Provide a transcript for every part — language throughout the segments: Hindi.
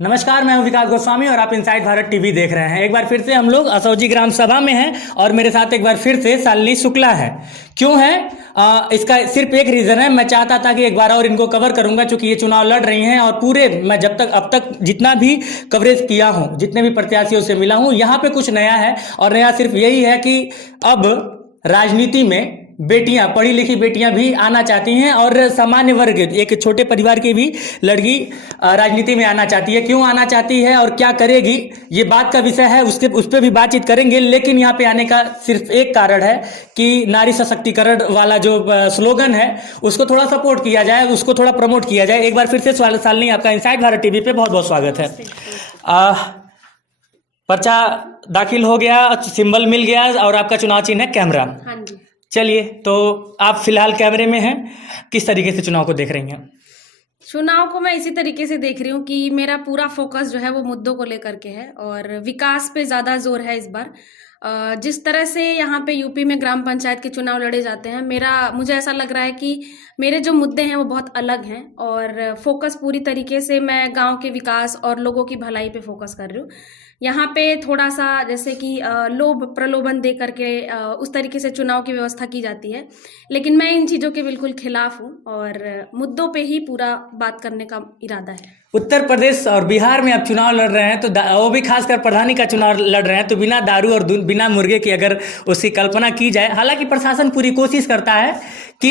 नमस्कार, मैं हूं विकास गोस्वामी और आप इनसाइड भारत टीवी देख रहे हैं। एक बार फिर से हम लोग असौजी ग्राम सभा में हैं और मेरे साथ एक बार फिर से शालिनी शुक्ला है। क्यों है? इसका सिर्फ एक रीज़न है। मैं चाहता था कि एक बार और इनको कवर करूंगा, क्योंकि ये चुनाव लड़ रही हैं और पूरे मैं जब तक अब तक जितना भी कवरेज किया हूं, जितने भी प्रत्याशियों से मिला हूं, यहाँ पे कुछ नया है। और नया सिर्फ यही है कि अब राजनीति में बेटियां, पढ़ी लिखी बेटियां भी आना चाहती हैं और सामान्य वर्ग, एक छोटे परिवार की भी लड़की राजनीति में आना चाहती है। क्यों आना चाहती है और क्या करेगी, ये बात का विषय है, उस पर भी बातचीत करेंगे। लेकिन यहाँ पे आने का सिर्फ एक कारण है कि नारी सशक्तिकरण वाला जो स्लोगन है उसको थोड़ा सपोर्ट किया जाए, उसको थोड़ा प्रमोट किया जाए। एक बार फिर से शालिनी, आपका इनसाइड भारत टीवी पे बहुत बहुत स्वागत है। पर्चा दाखिल हो गया, सिंबल मिल गया और आपका चुनाव चिन्ह है कैमरा। हाँ जी। चलिए, तो आप फिलहाल कैमरे में हैं, किस तरीके से चुनाव को देख रही हैं? चुनाव को मैं इसी तरीके से देख रही हूँ कि मेरा पूरा फोकस जो है वो मुद्दों को लेकर के है और विकास पे ज़्यादा जोर है इस बार। जिस तरह से यहाँ पे यूपी में ग्राम पंचायत के चुनाव लड़े जाते हैं, मुझे ऐसा लग रहा है कि मेरे जो मुद्दे हैं वो बहुत अलग हैं और फोकस पूरी तरीके से मैं गांव के विकास और लोगों की भलाई पे फोकस कर रही हूँ। यहाँ पे थोड़ा सा जैसे कि लोभ प्रलोभन दे करके उस तरीके से चुनाव की व्यवस्था की जाती है, लेकिन मैं इन चीज़ों के बिल्कुल खिलाफ हूँ और मुद्दों पे ही पूरा बात करने का इरादा है। उत्तर प्रदेश और बिहार में आप चुनाव लड़ रहे हैं, तो वो भी खासकर प्रधानी का चुनाव लड़ रहे हैं, तो बिना दारू और बिना मुर्गे की अगर उसकी कल्पना की जाए, हालांकि प्रशासन पूरी कोशिश करता है कि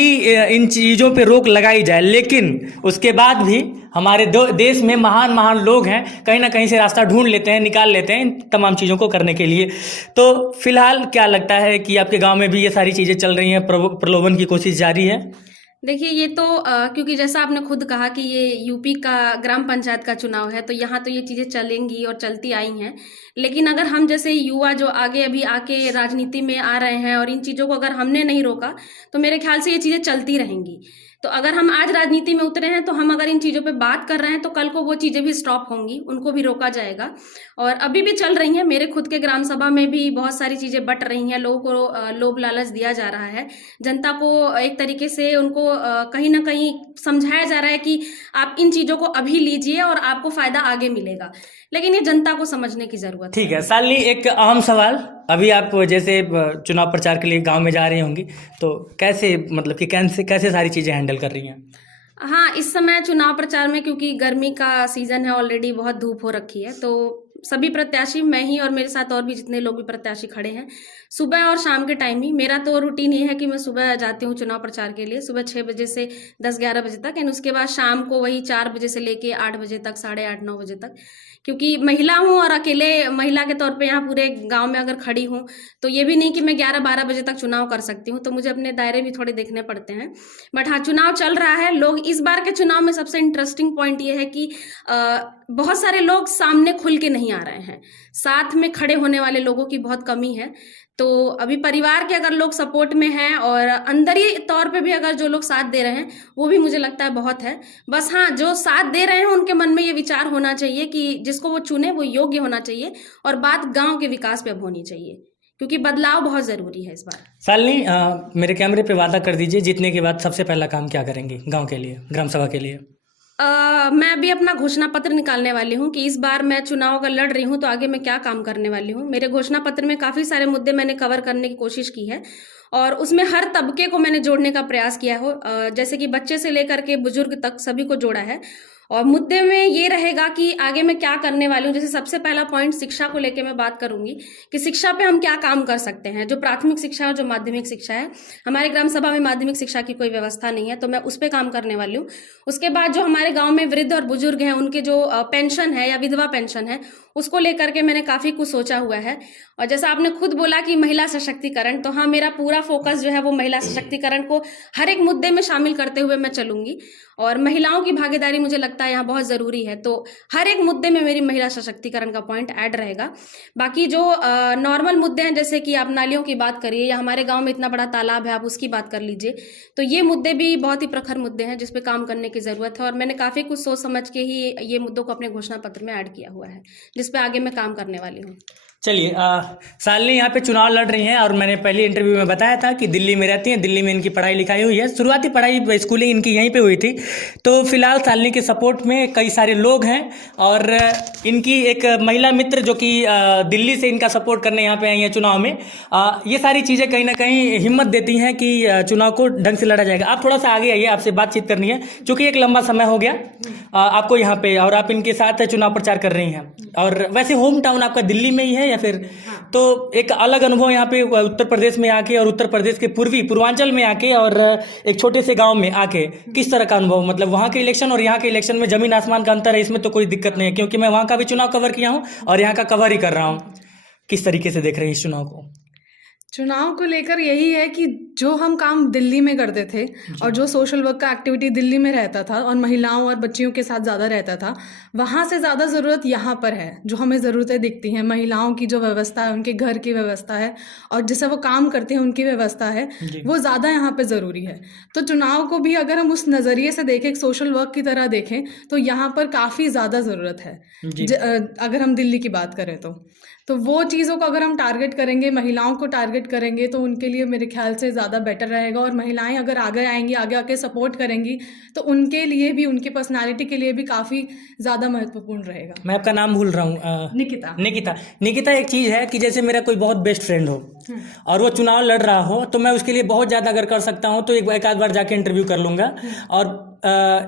इन चीज़ों पे रोक लगाई जाए, लेकिन उसके बाद भी हमारे देश में महान महान लोग हैं, कहीं ना कहीं से रास्ता ढूंढ लेते हैं, निकाल लेते हैं इन तमाम चीज़ों को करने के लिए। तो फिलहाल क्या लगता है कि आपके गाँव में भी ये सारी चीज़ें चल रही हैं, प्रलोभन की कोशिश जारी है? देखिए, ये तो क्योंकि जैसा आपने खुद कहा कि ये यूपी का ग्राम पंचायत का चुनाव है, तो यहाँ तो ये चीज़ें चलेंगी और चलती आई हैं। लेकिन अगर हम जैसे युवा जो आगे अभी आके राजनीति में आ रहे हैं और इन चीज़ों को अगर हमने नहीं रोका, तो मेरे ख्याल से ये चीज़ें चलती रहेंगी। तो अगर हम आज राजनीति में उतरे हैं, तो हम अगर इन चीज़ों पे बात कर रहे हैं, तो कल को वो चीज़ें भी स्टॉप होंगी, उनको भी रोका जाएगा। और अभी भी चल रही हैं, मेरे खुद के ग्राम सभा में भी बहुत सारी चीज़ें बट रही हैं, लोगों को लोभ लालच दिया जा रहा है, जनता को एक तरीके से उनको कहीं ना कहीं समझाया जा रहा है कि आप इन चीज़ों को अभी लीजिए और आपको फ़ायदा आगे मिलेगा, लेकिन ये जनता को समझने की ज़रूरत है। ठीक है शालिनी, एक अहम सवाल, अभी आप जैसे चुनाव प्रचार के लिए गांव में जा रही होंगी, तो कैसे, मतलब कि कैसे सारी चीज़ें हैंडल कर रही हैं? हाँ, इस समय चुनाव प्रचार में क्योंकि गर्मी का सीजन है, ऑलरेडी बहुत धूप हो रखी है, तो सभी प्रत्याशी, मैं ही और मेरे साथ और भी जितने लोग भी प्रत्याशी खड़े हैं, सुबह और शाम के टाइम ही, मेरा तो रूटीन ये है कि मैं सुबह जाती हूँ चुनाव प्रचार के लिए, सुबह 6 बजे से 10-11 बजे तक, एंड उसके बाद शाम को वही 4 बजे से लेके 8 बजे तक, 8:30-9 बजे तक। क्योंकि महिला हूँ और अकेले महिला के तौर पे यहाँ पूरे गांव में अगर खड़ी हूँ, तो ये भी नहीं कि मैं 11-12 बजे तक चुनाव कर सकती हूँ, तो मुझे अपने दायरे भी थोड़े देखने पड़ते हैं। बट हाँ, चुनाव चल रहा है। लोग इस बार के चुनाव में सबसे इंटरेस्टिंग पॉइंट ये है कि बहुत सारे लोग सामने खुल के नहीं आ रहे हैं, साथ में खड़े होने वाले लोगों की बहुत कमी है। तो अभी परिवार के अगर लोग सपोर्ट में हैं और अंदरी तौर पे भी अगर जो लोग साथ दे रहे हैं, वो भी मुझे लगता है बहुत है। बस हाँ, जो साथ दे रहे हैं उनके मन में ये विचार होना चाहिए कि जिसको वो चुने वो योग्य होना चाहिए और बात गांव के विकास पे अब होनी चाहिए, क्योंकि बदलाव बहुत ज़रूरी है इस बार। शालिनी, मेरे कैमरे पे वादा कर दीजिए, जीतने के बाद सबसे पहला काम क्या करेंगे गाँव के लिए, ग्राम सभा के लिए? मैं अभी अपना घोषणा पत्र निकालने वाली हूँ कि इस बार मैं चुनाव अगर लड़ रही हूँ तो आगे मैं क्या काम करने वाली हूँ। मेरे घोषणा पत्र में काफ़ी सारे मुद्दे मैंने कवर करने की कोशिश की है और उसमें हर तबके को मैंने जोड़ने का प्रयास किया हो, जैसे कि बच्चे से लेकर के बुजुर्ग तक सभी को जोड़ा है। और मुद्दे में ये रहेगा कि आगे मैं क्या करने वाली हूँ। जैसे सबसे पहला पॉइंट शिक्षा को लेके मैं बात करूंगी कि शिक्षा पे हम क्या काम कर सकते हैं, जो प्राथमिक शिक्षा और जो माध्यमिक शिक्षा है। हमारे ग्राम सभा में माध्यमिक शिक्षा की कोई व्यवस्था नहीं है, तो मैं उस पर काम करने वाली हूँ। उसके बाद जो हमारे गाँव में वृद्ध और बुजुर्ग हैं, उनके जो पेंशन है या विधवा पेंशन है, उसको लेकर के मैंने काफ़ी कुछ सोचा हुआ है। और जैसा आपने खुद बोला कि महिला सशक्तिकरण, तो हाँ, मेरा पूरा फोकस जो है वो महिला सशक्तिकरण को हर एक मुद्दे में शामिल करते हुए मैं चलूंगी और महिलाओं की भागीदारी मुझे लगता है यहाँ बहुत ज़रूरी है, तो हर एक मुद्दे में मेरी महिला सशक्तिकरण का पॉइंट ऐड रहेगा। बाकी जो नॉर्मल मुद्दे हैं, जैसे कि आप नालियों की बात करिए या हमारे गांव में इतना बड़ा तालाब है, आप उसकी बात कर लीजिए, तो ये मुद्दे भी बहुत ही प्रखर मुद्दे हैं जिस पे काम करने की ज़रूरत है और मैंने काफ़ी कुछ सोच समझ के ही ये मुद्दों को अपने घोषणा पत्र में ऐड किया हुआ है, जिस पे आगे मैं काम करने वाली हूँ। चलिए, शालिनी यहाँ पे चुनाव लड़ रही हैं और मैंने पहले इंटरव्यू में बताया था कि दिल्ली में रहती हैं, दिल्ली में इनकी पढ़ाई लिखाई हुई है, शुरुआती पढ़ाई स्कूलिंग इनकी यहीं पे हुई थी। तो फिलहाल शालिनी के सपोर्ट में कई सारे लोग हैं और इनकी एक महिला मित्र जो कि दिल्ली से इनका सपोर्ट करने यहाँ पे आई हैं चुनाव में। ये सारी चीज़ें कहीं ना कहीं हिम्मत देती हैं कि चुनाव को ढंग से लड़ा जाएगा। आप थोड़ा सा आगे आइए, आपसे बातचीत करनी है क्योंकि एक लंबा समय हो गया आपको यहाँ पे और आप इनके साथ चुनाव प्रचार कर रही हैं। और वैसे होम टाउन आपका दिल्ली में ही है या फिर? तो एक अलग अनुभव यहाँ पे उत्तर प्रदेश में आके और उत्तर प्रदेश के पूर्वांचल में आके और एक छोटे से गांव में आके किस तरह का अनुभव, मतलब वहाँ के इलेक्शन और यहाँ के इलेक्शन में जमीन आसमान का अंतर है, इसमें तो कोई दिक्कत नहीं है क्योंकि मैं वहाँ का भी चुनाव कवर किया हूँ और यहाँ का कवर ही कर रहा हूँ। किस तरीके से देख रहे हैं इस चुनाव को? चुनाव को लेकर यही है कि जो हम काम दिल्ली में करते थे और जो सोशल वर्क का एक्टिविटी दिल्ली में रहता था और महिलाओं और बच्चियों के साथ ज़्यादा रहता था, वहाँ से ज़्यादा ज़रूरत यहाँ पर है। जो हमें ज़रूरतें दिखती हैं, महिलाओं की जो व्यवस्था है, उनके घर की व्यवस्था है और जिससे वो काम करते हैं उनकी व्यवस्था है, वो ज़्यादा यहाँ पर ज़रूरी है। तो चुनाव को भी अगर हम उस नज़रिए से देखें, सोशल वर्क की तरह देखें, तो यहाँ पर काफ़ी ज़्यादा ज़रूरत है। अगर हम दिल्ली की बात करें तो वो चीज़ों को अगर हम टारगेट करेंगे, महिलाओं को टारगेट करेंगे, तो उनके लिए मेरे ख्याल से ज़्यादा बेटर रहेगा। और महिलाएं अगर आगे आएंगी, आगे आके सपोर्ट करेंगी, तो उनके लिए भी, उनकी पर्सनालिटी के लिए भी काफ़ी ज़्यादा महत्वपूर्ण रहेगा। मैं आपका नाम भूल रहा हूँ। निकिता, एक चीज़ है कि जैसे मेरा कोई बहुत बेस्ट फ्रेंड हो और वो चुनाव लड़ रहा हो तो मैं उसके लिए बहुत ज़्यादा अगर कर सकता हूँ तो एक आध बार जाके इंटरव्यू कर लूँगा और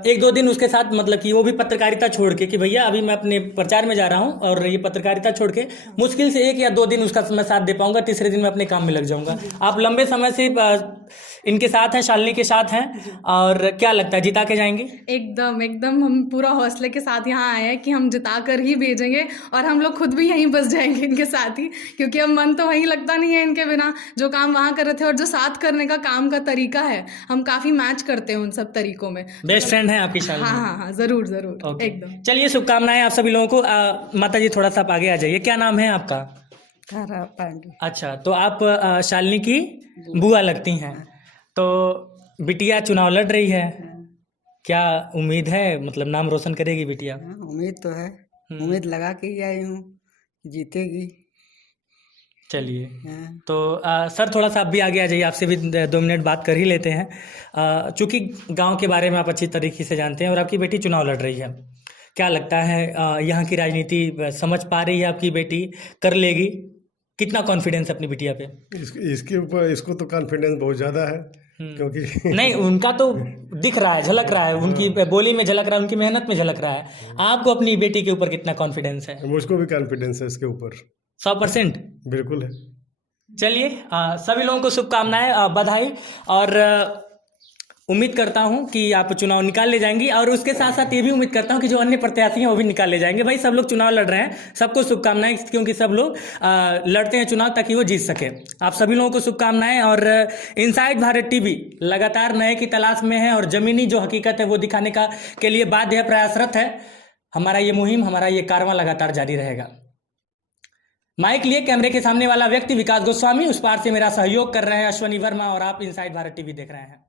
एक दो दिन उसके साथ, मतलब कि वो भी पत्रकारिता छोड़ के कि भैया अभी मैं अपने प्रचार में जा रहा हूँ और ये पत्रकारिता छोड़ के मुश्किल से 1 या 2 दिन उसका मैं साथ दे पाऊंगा, तीसरे दिन मैं अपने काम में लग जाऊंगा। आप लंबे समय से इनके साथ हैं, शालिनी के साथ हैं और क्या लगता है जिता के जाएंगे? एकदम हम पूरा हौसले के साथ यहाँ आए हैं कि हम जिता कर ही भेजेंगे और हम लोग खुद भी यहीं बस जाएंगे इनके साथ ही, क्योंकि अब मन तो वहीं लगता नहीं है इनके बिना। जो काम वहाँ कर रहे थे और जो साथ करने का काम का तरीका है, हम काफ़ी मैच करते हैं उन सब तरीकों में। बेस्ट फ्रेंड है आपकी शालिनी? हाँ, जरूर एकदम। चलिए, शुभकामनाएं आप सभी लोगों को। माता जी थोड़ा सा आप आगे आ जाइए। क्या नाम है आपका? तारा पांडे। अच्छा, तो आप शालिनी की बुआ लगती हैं। तो बिटिया चुनाव लड़ रही है, क्या उम्मीद है, मतलब नाम रोशन करेगी बिटिया? उम्मीद तो है, उम्मीद लगा के ही आई हूँ, जीतेगी। चलिए, तो सर थोड़ा सा आप भी आगे आ जाइए, आपसे भी 2 मिनट बात कर ही लेते हैं। चूँकि गांव के बारे में आप अच्छी तरीके से जानते हैं और आपकी बेटी चुनाव लड़ रही है, क्या लगता है यहाँ की राजनीति समझ पा रही है आपकी बेटी, कर लेगी? कितना कॉन्फिडेंस है अपनी बिटिया पे? इसके ऊपर इसको तो कॉन्फिडेंस बहुत ज़्यादा है क्योंकि नहीं, उनका तो दिख रहा है, झलक रहा है, उनकी बोली में झलक रहा है, उनकी मेहनत में झलक रहा है। आपको अपनी बेटी के ऊपर कितना कॉन्फिडेंस है? मुझको भी कॉन्फिडेंस है इसके ऊपर, 100%? बिल्कुल है। चलिए, सभी लोगों को शुभकामनाएं, बधाई और उम्मीद करता हूं कि आप चुनाव निकाल ले जाएंगी और उसके साथ साथ ये भी उम्मीद करता हूं कि जो अन्य प्रत्याशी हैं वो भी निकाल ले जाएंगे। भाई, सब लोग चुनाव लड़ रहे हैं, सबको शुभकामनाएं, क्योंकि सब लोग लड़ते हैं चुनाव ताकि वो जीत सके। आप सभी लोगों को शुभकामनाएं और इनसाइड भारत टीवी लगातार नए की तलाश में है और जमीनी जो हकीकत है वो दिखाने के लिए बाध्य है, प्रयासरत है। हमारा ये मुहिम, हमारा ये कारवां लगातार जारी रहेगा। माइक लिए कैमरे के सामने वाला व्यक्ति विकास गोस्वामी, उस पार से मेरा सहयोग कर रहे हैं अश्वनी वर्मा और आप इनसाइड भारत टीवी देख रहे हैं।